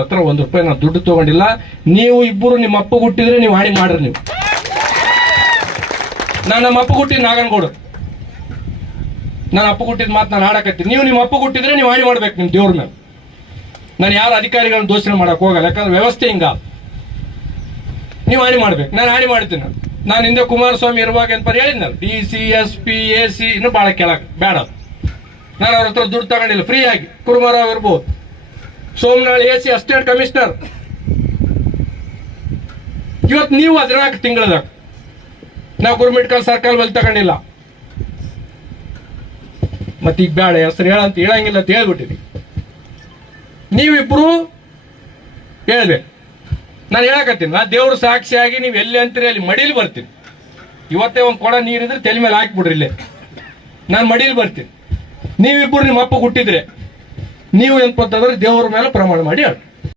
ಹತ್ರ ₹1 ನಾನು ದುಡ್ಡು ತಗೊಂಡಿಲ್ಲ. ನೀವು ಇಬ್ಬರು ನಿಮ್ಮ ಅಪ್ಪ ಹುಟ್ಟಿದ್ರೆ ನೀವು ಹಾಣಿ ಮಾಡ್ರಿ. ನೀವು ನಾನು ನಮ್ಮ ಅಪ್ಪ ಹುಟ್ಟಿದ ನಾಗನಗೌಡ, ನಾನು ಅಪ್ಪ ಹುಟ್ಟಿದ ಮಾತು ನಾನು ಆಡಕತ್ತೀನಿ. ನೀವು ನಿಮ್ಮ ಅಪ್ಪ ಹುಟ್ಟಿದ್ರೆ ನೀವು ಹಾಣಿ ಮಾಡ್ಬೇಕು ನಿಮ್ಮ ದೇವ್ರ ಮೇಲೆ. ನಾನು ಯಾರು ಅಧಿಕಾರಿಗಳನ್ನ ದೋಷಣೆ ಮಾಡಕ್ ಹೋಗಲ್ಲ, ಯಾಕಂದ್ರೆ ವ್ಯವಸ್ಥೆ ಹಿಂಗ. ನೀವು ಹಾಣಿ ಮಾಡ್ಬೇಕು, ನಾನು ಹಾಣಿ ಮಾಡ್ತೀನಿ. ನಾನು ಹಿಂದೆ ಕುಮಾರಸ್ವಾಮಿ ಇರುವಾಗ ಅಂತ ಹೇಳಿದ್ನಲ್ಲ, DC SP AC ಇನ್ನು ಭಾಳ ಕೆಳಗೆ ಬೇಡ. ನಾನು ಅವ್ರ ಹತ್ರ ದುಡ್ಡು ತಗೊಂಡಿಲ್ಲ, ಫ್ರೀ ಆಗಿ. ಕುರುಮಾರಾವ್ ಇರ್ಬೋದು, ಸೋಮನಾಳ್ AC ಅಸಿಸ್ಟೆಂಟ್ ಕಮಿಷನರ್. ಇವತ್ತು ನೀವು 14 ತಿಂಗಳದಾಗ ನಾವು ಗುರುಮಿಟ್ಕಲ್ ಸರ್ಕಲ್ ಬಲ್ಲಿ ತಗೊಂಡಿಲ್ಲ. ಮತ್ತೆ ಈಗ ಬೇಡ ಹೆಸರು ಹೇಳಂತ ಹೇಳಂಗಿಲ್ಲ ಅಂತ ಹೇಳ್ಬಿಟ್ಟಿದ್ವಿ. ನೀವಿಬ್ರು ಹೇಳ್ಬೇಕು. ನಾನು ಹೇಳಕತ್ತೀನಿ, ನಾ ದೇವ್ರ ಸಾಕ್ಷಿಯಾಗಿ ನೀವು ಎಲ್ಲಿ ಅಂತೀರಿ ಅಲ್ಲಿ ಮಡಿಲಿ ಬರ್ತೀನಿ. ಇವತ್ತೇ ಒಂದು ಕೊಡ ನೀರಿದ್ರೆ ತಲೆ ಮೇಲೆ ಹಾಕ್ಬಿಡ್ರಿ, ಇಲ್ಲೇ ನಾನು ಮಡಿಲಿ ಬರ್ತೀನಿ. ನೀವಿಬ್ಬರು ನಿಮ್ಮ ಅಪ್ಪ ಹುಟ್ಟಿದ್ರೆ ನೀವು ಎಂತಂದ್ರೆ ದೇವ್ರ ಮೇಲೆ ಪ್ರಮಾಣ ಮಾಡಿ ಹೇಳಿ.